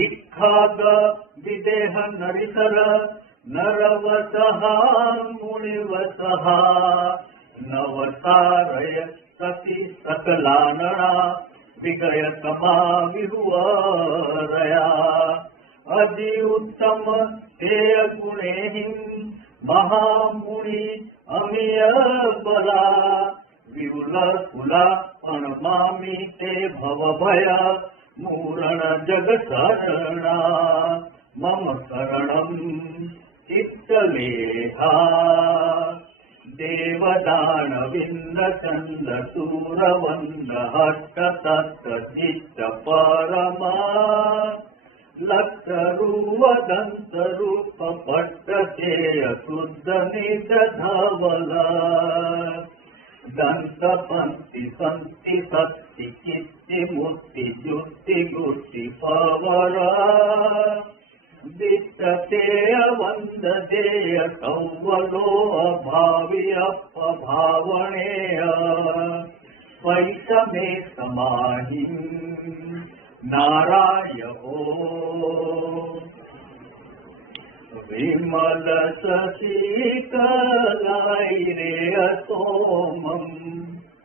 इक्खाग विदेह नरिसर नरवसः मुनिवसः नवसारय सति सकलानना विगयतमा विहुवरया अति उत्तम तेय गुणेहिं महामुनि अमिय बला विउल कुला प्रणमामि ते भवभय मूरण जग शरणा मम शरणं चित्तलेहा देवदानविन्द्र चन्द्र सूरवन्द हस्त तत्तचित्त परमा लक्षरूपदन्त रूप पट्टचेय शुद्ध निज धवल दंत पंक्ति संति शक्ति कीर्ति मूर्ति जुक्ति गुष्टि पवरा वित्ततेय वंद देय कौवलो अभावी अपभावणेय पैसमे समाहि नारायणो विमल शशिकलाय रे सोमम्